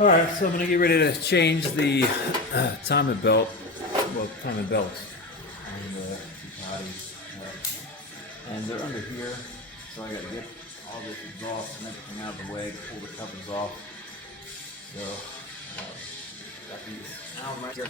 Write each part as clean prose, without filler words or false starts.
Alright, so I'm going to get ready to change the timing belt, well, timing belts on the Ducati. And they're under here, so I got to get all this exhaust and everything out of the way to pull the covers off. So, got these out right here.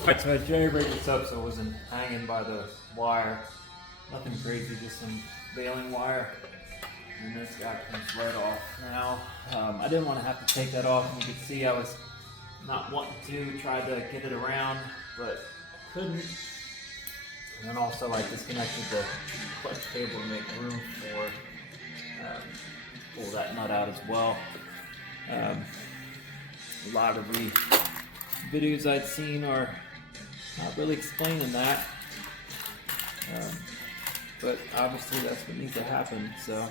Alright, so I jerry-rigged this up so it wasn't hanging by the wire. Nothing crazy, just some baling wire. And this guy comes right off. Now, I didn't want to have to take that off, and you can see I was not wanting to, tried to get it around, but couldn't. And then also I disconnected the clutch cable to make room for pull that nut out as well. A lot of the videos I'd seen are not really explaining that, but obviously that's what needs to happen. So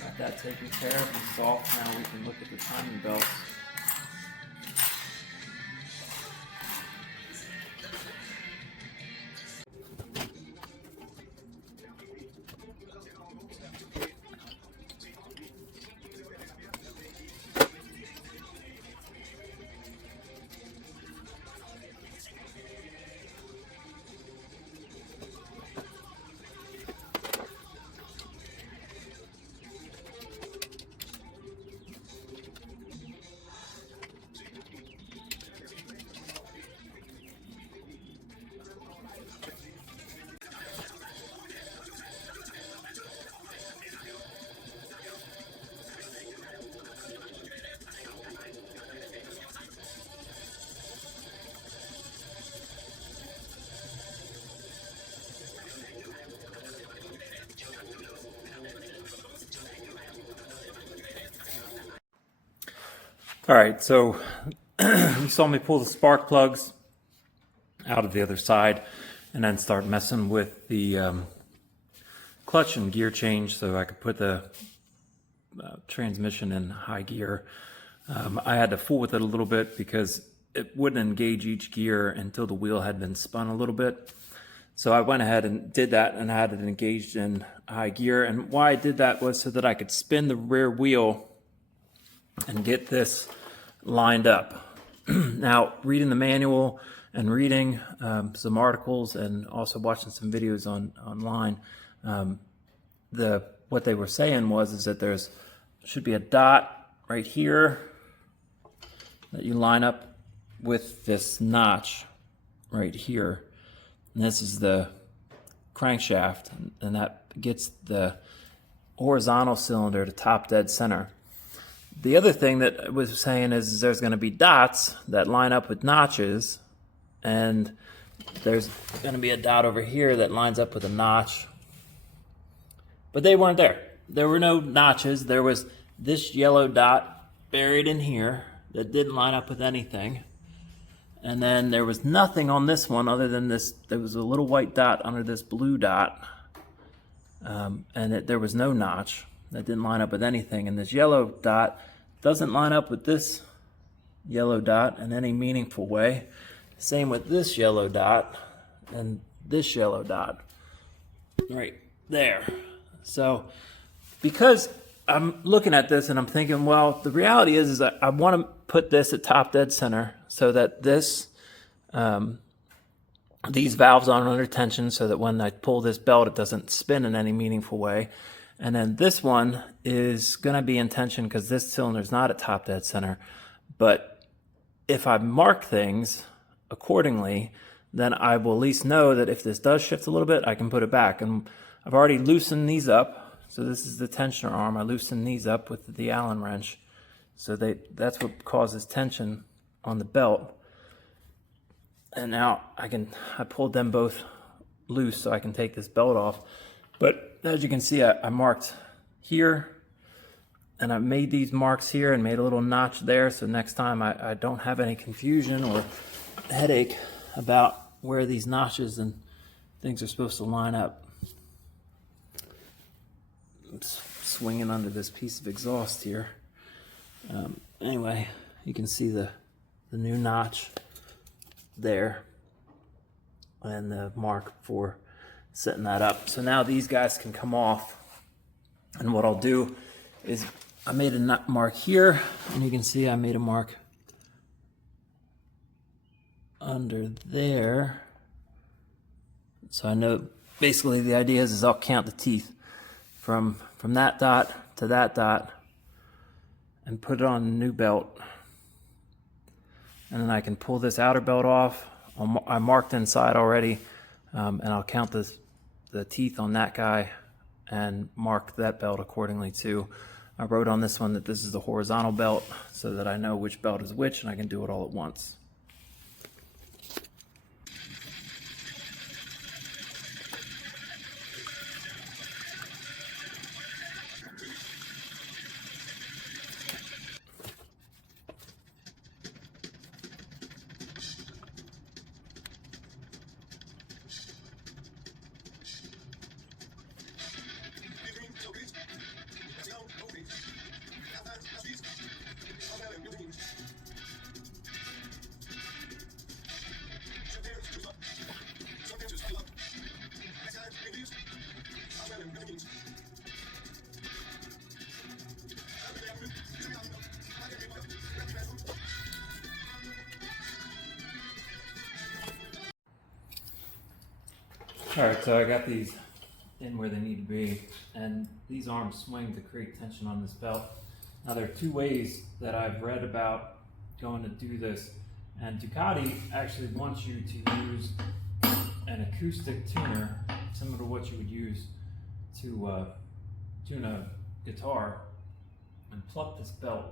got that taken care of and soft. Now we can look at the timing belts. All right, so you saw me pull the spark plugs out of the other side and then start messing with the clutch and gear change so I could put the transmission in high gear. I had to fool with it a little bit because it wouldn't engage each gear until the wheel had been spun a little bit. So I went ahead and did that and had it engaged in high gear. And why I did that was so that I could spin the rear wheel and get this lined up. Now, reading the manual and reading some articles and also watching some videos online, what they were saying is that there's should be a dot right here that you line up with this notch right here. And this is the crankshaft, and that gets the horizontal cylinder to top dead center. The other thing that I was saying is there's going to be dots that line up with notches, and there's going to be a dot over here that lines up with a notch. But they weren't there. There were no notches. There was this yellow dot buried in here that didn't line up with anything. And then there was nothing on this one other than this. There was a little white dot under this blue dot. There was no notch. That didn't line up with anything. And this yellow dot doesn't line up with this yellow dot in any meaningful way. Same with this yellow dot and this yellow dot right there. So because I'm looking at this and I'm thinking, well, the reality is that I want to put this at top dead center so that this these valves aren't under tension, so that when I pull this belt, it doesn't spin in any meaningful way. And then this one is going to be in tension because this cylinder is not at top dead center. But if I mark things accordingly, then I will at least know that if this does shift a little bit, I can put it back. And I've already loosened these up. So this is the tensioner arm. I loosened these up with the Allen wrench. So that's what causes tension on the belt. And now I pulled them both loose so I can take this belt off. But as you can see, I marked here, and I made these marks here and made a little notch there. So next time I don't have any confusion or headache about where these notches and things are supposed to line up. I'm swinging under this piece of exhaust here. Anyway, you can see the new notch there and the mark for setting that up. So now these guys can come off, and what I'll do is I made a mark here, and you can see I made a mark under there. So I know basically the idea is I'll count the teeth from that dot to that dot and put it on a new belt. And then I can pull this outer belt off. I marked inside already, and I'll count the teeth on that guy and mark that belt accordingly too. I wrote on this one that this is the horizontal belt so that I know which belt is which and I can do it all at once. All right, so I got these in where they need to be, and these arms swing to create tension on this belt. Now there are two ways that I've read about going to do this, and Ducati actually wants you to use an acoustic tuner, similar to what you would use to tune a guitar, and pluck this belt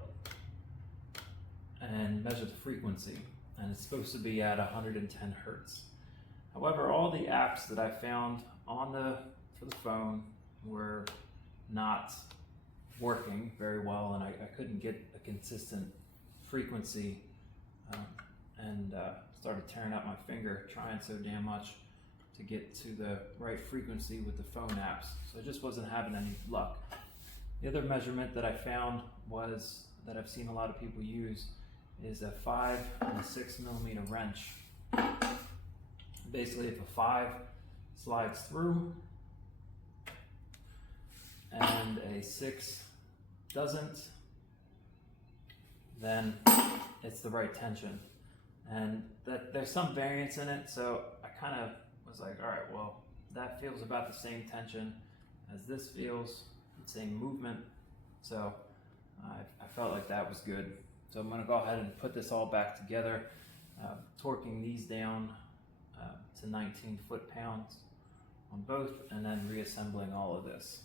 and measure the frequency, and it's supposed to be at 110 hertz. However, all the apps that I found for the phone were not working very well, and I couldn't get a consistent frequency, and started tearing up my finger trying so damn much to get to the right frequency with the phone apps. So I just wasn't having any luck. The other measurement that I found was that I've seen a lot of people use is a 5 and a 6 millimeter wrench. Basically, if a 5 slides through and a 6 doesn't, then it's the right tension. And there's some variance in it, so I kind of was like, all right, well, that feels about the same tension as this feels, the same movement. So I felt like that was good. So I'm going to go ahead and put this all back together, torquing these down to 19 foot-pounds on both, and then reassembling all of this.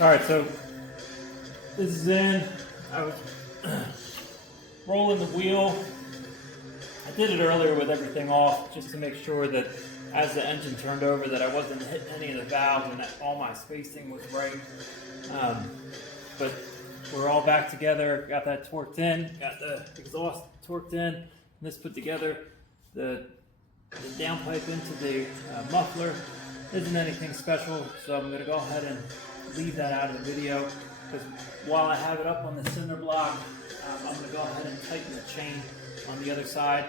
All right, so this is in. I was rolling the wheel. I did it earlier with everything off just to make sure that as the engine turned over that I wasn't hitting any of the valves and that all my spacing was right. But we're all back together, got that torqued in, got the exhaust torqued in, and this put together. The downpipe into the muffler isn't anything special, so I'm going to go ahead and leave that out of the video, because while I have it up on the cinder block, I'm going to go ahead and tighten the chain on the other side,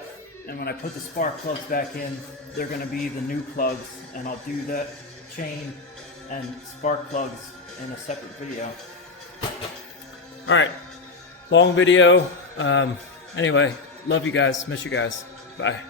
and when I put the spark plugs back in, they're going to be the new plugs, and I'll do the chain and spark plugs in a separate video. Alright, long video. Anyway, love you guys, miss you guys, bye.